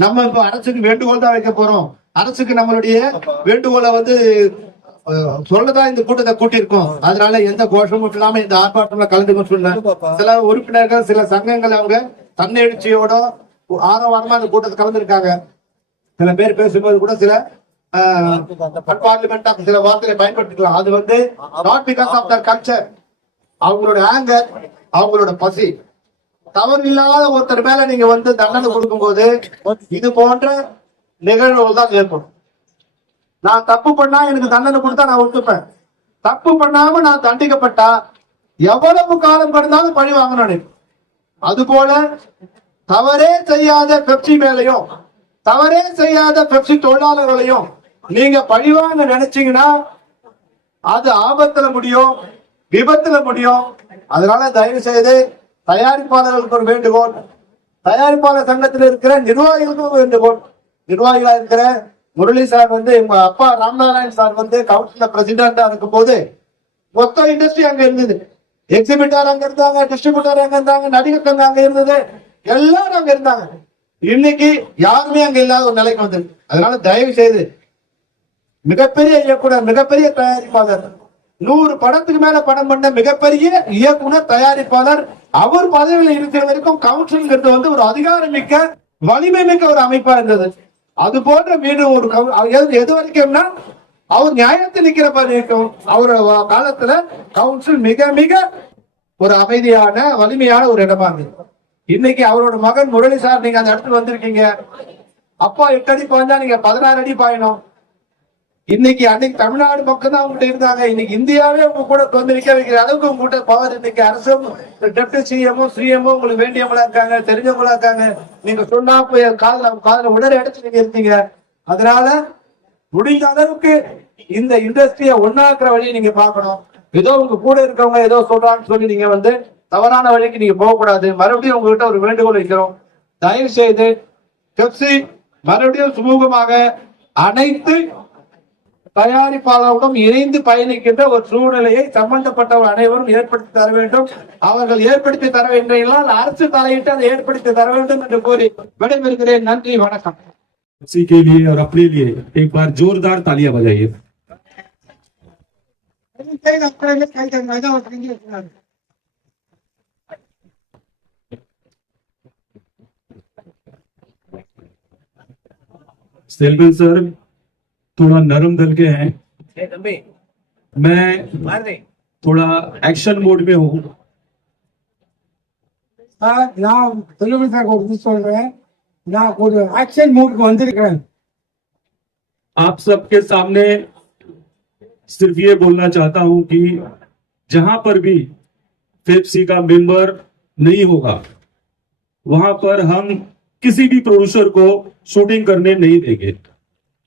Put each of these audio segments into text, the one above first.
நம்ம இப்ப அரசுக்கு வேண்டுகோள் தான் வைக்க போறோம். அரசுக்கு நம்மளுடைய வேண்டுகோளை வந்து சொல்லதான் இந்த கூட்டத்தை கூட்டியிருக்கோம். அதனால எந்த கோஷமும் இல்லாம இந்த ஆர்ப்பாட்டம்ல கலந்துக்க சொன்னேன் சில உறுப்பினர்கள் சில சங்கங்கள் அவங்க தன்னெழுச்சியோட ஆரவாரமா அந்த கூட்டத்தை கலந்துருக்காங்க. சில பேர் பேசும்போது கூட சில பார்லிமெண்டா சில வார்த்தைகளை பயன்படுத்திக்கலாம். அது வந்து not because of their culture அவங்களோட ஆங்கர் அவங்களோட பசி. தவறு இல்லாத ஒருத்தர் மேல நீங்க வந்து தண்டனை கொடுக்கும்போது இது போன்ற நிகழ்வுகள் தான் ஏற்படும். நான் தப்பு பண்ணா எனக்கு தண்டனை கொடுத்தா நான் ஒத்துப்பேன். தப்பு பண்ணாம நான் தண்டிக்கப்பட்டா எவ்வளவு காலம் கடந்தாலும் பழி வாங்கணும் அது போல தவறே செய்யாத பெப்சி மேலையும் தவறே செய்யாத பெப்சி தொழிலாளர்களையும் நீங்க பழிவாங்க நினைச்சீங்கன்னா அது ஆபத்துல முடியும் விபத்துல முடியும். அதனால தயவு செய்து தயாரிப்பாளர்களுக்கு ஒரு வேண்டுகோள். தயாரிப்பாளர் சங்கத்தில் இருக்கிற நிர்வாகிகளுக்கும் ஒரு வேண்டுகோள். நிர்வாகிகளா இருக்கிற முரளி சார் வந்து எங்க அப்பா ராம்நாராயண் சார் வந்து கவுன்சில பிரசிடண்டா இருக்கும் போது மொத்த இண்டஸ்ட்ரி அங்க இருந்தது. எக்ஸிபிட்டார் அங்க இருந்தாங்க டிஸ்ட்ரிபியூட்டர் அங்க இருந்தாங்க நடிகர் சங்கம் அங்க இருந்தது. எல்லாரும் அங்க இருந்தாங்க. இன்னைக்கு யாருமே அங்க இல்லாத ஒரு நிலைக்கு வந்தது அதனால தயவு செய்து மிகப்பெரிய இயக்குனர் மிகப்பெரிய தயாரிப்பாளர் நூறு படத்துக்கு மேல படம் பண்ண மிகப்பெரிய இயக்குனர் தயாரிப்பாளர் அவர் பதவியில் இருக்கிற வரைக்கும் கவுன்சில்ங்கிறது வந்து ஒரு அதிகாரமிக்க வலிமை மிக்க ஒரு அமைப்பா இருந்தது. அது போன்ற மீண்டும் ஒரு எது- வரைக்கும்னா அவர் நியாயத்தில் நிக்கிற இருக்கும் அவரோட காலத்துல கவுன்சில் மிக மிக ஒரு அமைதியான வலிமையான ஒரு இடமா இருந்தது. இன்னைக்கு அவரோட மகன் முரளி சார் நீங்க அந்த இடத்துல வந்திருக்கீங்க. அப்பா எட்டு அடி பாய்ந்தா நீங்க பதினாறு அடி பாயணும். இன்னைக்கு அன்னைக்கு தமிழ்நாடு பக்கம் தான் உங்ககிட்ட இருந்தாங்க. இன்னைக்கு இந்தியாவே உங்க கூட வந்து நிக்க வைக்கிற அளவுக்கு உங்ககிட்ட பவர் இன்னைக்கு அரசும் டெப்டி சிஎமும் சிஎமும் உங்களுக்கு வேண்டியவங்களா இருக்காங்க தெரிஞ்சவங்களா இருக்காங்க. நீங்க சொன்னா போய் காதல காதல உடனே எடுத்து நீங்க இருந்தீங்க அதனால முடிந்த அளவுக்கு இந்த இண்டஸ்ட்ரியை ஒன்னாக்குற வழியை நீங்க பார்க்கணும். ஏதோ உங்க கூட இருக்கவங்க ஏதோ சொல்றான்னு சொல்லி நீங்க வந்து தவறான வழிக்கு நீங்க போகக்கூடாது. மறுபடியும் உங்ககிட்ட ஒரு வேண்டுகோள் வைக்கிறோம். தயவு செய்து பெப்சி மறுபடியும் சுமூகமாக அனைத்து தயாரிப்பாளருடன் இணைந்து பயணிக்கின்ற ஒரு சூழ்நிலையை சம்பந்தப்பட்டவர் அனைவரும் ஏற்படுத்தி தர வேண்டும் அவர்கள் ஏற்படுத்தி தர வேண்டும் என்றால் அரசு தலையிட்டு அதை ஏற்படுத்தி தர வேண்டும் என்று கூறி விடைபெறுகிறேன் நன்றி வணக்கம் किसी के लिए और अपने लिए एक बार जोरदार तालियां बजाइए सेल्वन सर थोड़ा नरम दल के हैं मैं थोड़ा एक्शन मोड में हूँ சார், நான் தொழில்நுட்ப கொடுத்து சொல்றேன் நான் ஒரு ஆக்ஷன் மூடுக்கு வந்திருக்கிறேன் आप सबके सामने सिर्फ ये बोलना चाहता हूं कि जहां पर भी फेप्सी का मेंबर नहीं होगा वहां पर हम किसी भी प्रोड्यूसर को शूटिंग करने नहीं देंगे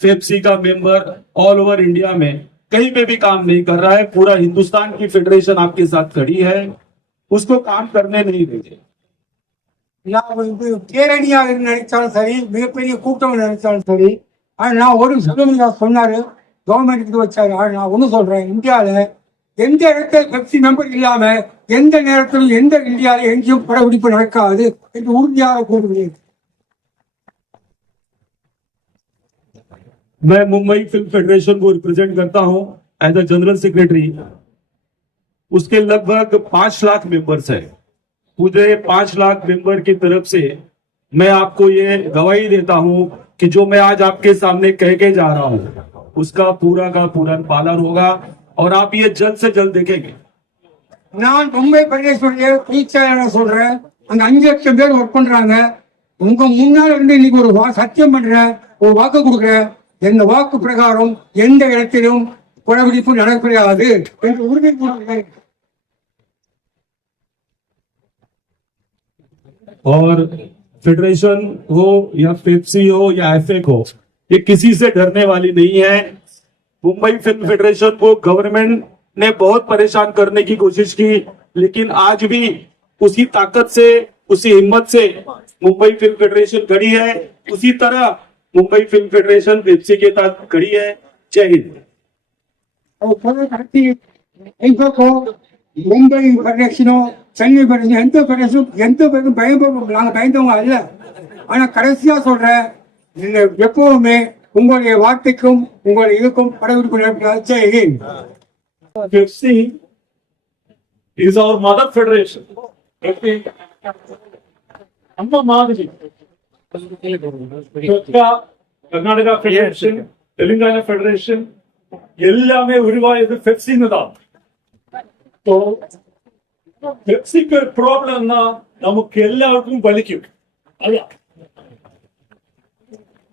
फेप्सी का मेंबर ऑल ओवर इंडिया में कहीं पे भी काम नहीं कर रहा है पूरा हिंदुस्तान की फेडरेशन आपके साथ खड़ी है उसको काम करने नहीं देंगे நான் வந்து பேரணியாக நினைச்சாலும் சரி மிகப்பெரிய கூட்டம் நினைச்சாலும் சரி ஆனா நான் ஒரு சொல்லுங்க சொன்னாரு கவர்மெண்ட்டுக்கு வச்சாரு ஆனா நான் ஒண்ணு சொல்றேன் இந்தியால எந்த இடத்துல பெப்சி மெம்பர் இல்லாம எந்த நேரத்திலும் எந்த இந்தியால எங்கேயும் படப்பிடிப்பு நடக்காது என்று உறுதியாக கூறுகிறேன் मैं मुंबई फिल्म फेडरेशन को रिप्रेजेंट करता हूं एज अ जनरल सेक्रेटरी उसके लगभग पांच लाख मेंबर्स है पूरे पांच लाख मेंबर की तरफ से मैं आपको ये गवाही देता हूं कि जो मैं आज आपके सामने कह के जा रहा हूं उसका पूरा का पूरा पालन होगा और आप ये जल्द से जल्द देखेंगे நான் மும்பை பிரதேசத்துடைய பேச்சாளர் சொல்றேன் அங்க அஞ்சு லட்சம் பேர் ஒர்க் பண்றாங்க உங்க முன்னால இருந்து இன்னைக்கு ஒரு வா- சத்தியம் பண்றேன் ஒரு வாக்கு கொடுக்குறேன் எந்த வாக்கு பிரகாரம் எந்த இடத்திலும் படப்பிடிப்பு நடைபெறாது என்று உறுதி கூறுகிறேன் और फेडरेशन हो या पेप्सी हो या एफएक हो ये किसी से डरने वाली नहीं है मुंबई फिल्म फेडरेशन को गवर्नमेंट ने बहुत परेशान करने की कोशिश की लेकिन आज भी उसी ताकत से उसी हिम्मत से मुंबई फिल्म फेडरेशन खड़ी है उसी तरह मुंबई फिल्म फेडरेशन पेप्सी के साथ खड़ी है जय हिंद கட்டி எங்கோ மும்பை ஃபெடரேஷனோ சென்னை ஃபெடரேஷன் எந்த ஃபெடரேஷனும் எந்த பேருக்கும் பயப்பட நாங்க பயந்தவங்க அல்ல ஆனா கடைசியா சொல்றேன் நீங்க எப்பவுமே உங்களுடைய வார்த்தைக்கும் உங்களுடைய இதுக்கும் படவிருப்பு Jai Hind FEFSI is our mother federation. FEFSI நம்ம மாதிரி கர்நாடகா கர்நாடகா ஃபெடரேஷன் தெலுங்கானா ஃபெடரேஷன் எல்லாமே உருவாயது பெப்சின்னு தான் So, பெப்சிக்கு ஒரு ப்ராப்ளம்னா நமக்கு எல்லாருக்கும் வலிக்கும் அதான்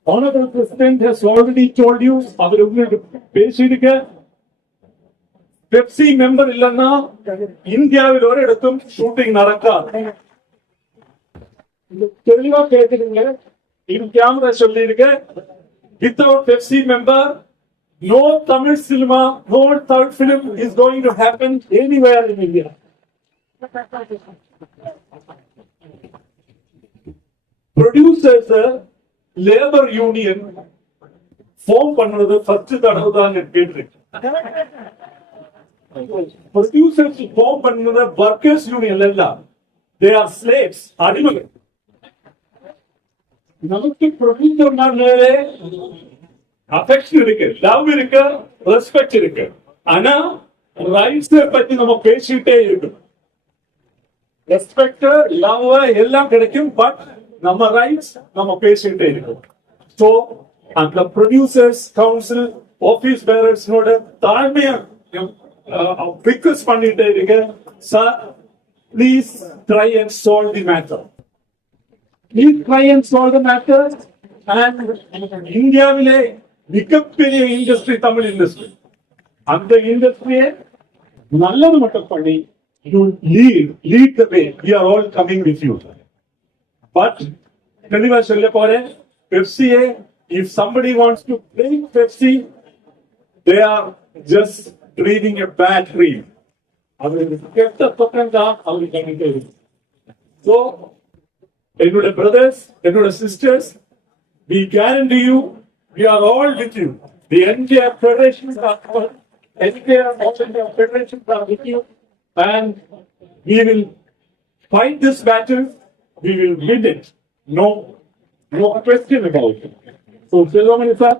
Honorable President has already told you, அவர் உங்களுக்கு பேசியிருக்க பெப்சி மெம்பர் இல்லைன்னா இந்தியாவில் ஒரு இடத்தும் ஷூட்டிங் நடக்காது இது தெளிவா கேட்டுக்கீங்க இது கேமரா சொல்லியிருக்க. Without FEFSI member no Tamil cinema no Tamil film is going to happen anywhere in India producers labour union form பண்ணது ஃபர்ஸ்ட் தடவை தான் கேட்டிருக்கேன். ப்ரொடியூசர்ஸ் ஃபார்ம் பண்ணது ஒர்க்கர்ஸ் யூனியன் எல்லாம் தே ஆர் ஸ்லேவ்ஸ் அடிமைகள். நமக்கு ப்ரொடியூசர்னாலே அஃபெக்ஷன் இருக்கு லவ் இருக்கு ரெஸ்பெக்ட் இருக்கு. ஆனா ரைட்ஸ் பத்தி நம்ம பேசிட்டே இருக்கணும். ரெஸ்பெக்ட் லவ் எல்லாம் கிடைக்கும் பட் நம்ம ரைட்ஸ் நம்ம பேசிட்டே இருக்கோம் ஸோ அந்த ப்ரொடியூசர்ஸ் கவுன்சில் ஆபீஸ் பேரர்ஸ்னோட தாழ்மையா ரிக்வஸ்ட் பண்ணிட்டே இருக்க sir please try and solve the matter please try and solve the matter and இந்தியாவிலே மிகப்பெரிய இண்டஸ்ட்ரி தமிழ் இண்டஸ்ட்ரி அந்த இண்டஸ்ட்ரியை நல்லது மட்டும் பண்ணி you lead lead the way we are all coming with you but தெளிவா சொல்ல போறேன் பெப்சியே if somebody wants to play FEFSI they are just dreaming a bad dream அவங்களுக்கு கெட்ட பக்கம் தான் அவங்களுக்கு பண்ணிட்டு இருக்கு ஸோ என்னோட பிரதர்ஸ் என்னோட sisters we guarantee you we are all with you the entire federations are all entire all India federations are with you and we will fight this battle we will win it no no question about it so Silvamani sir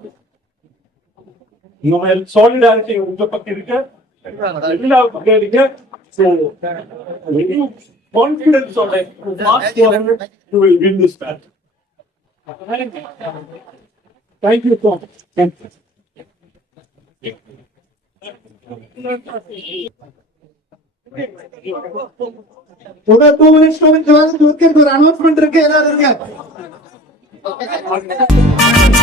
நம்ம solidarity உங்க பக்கம் இருக்கு எல்லா பக்கம் இருக்கு so confidence you will win this battle Thank you much. Thank you. ஒரு announcement இருக்கு எல்லாரும் இருங்க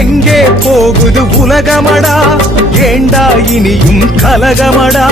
எங்கே போகுது உலகமடா? ஏண்டா இனியும் கலகமடா?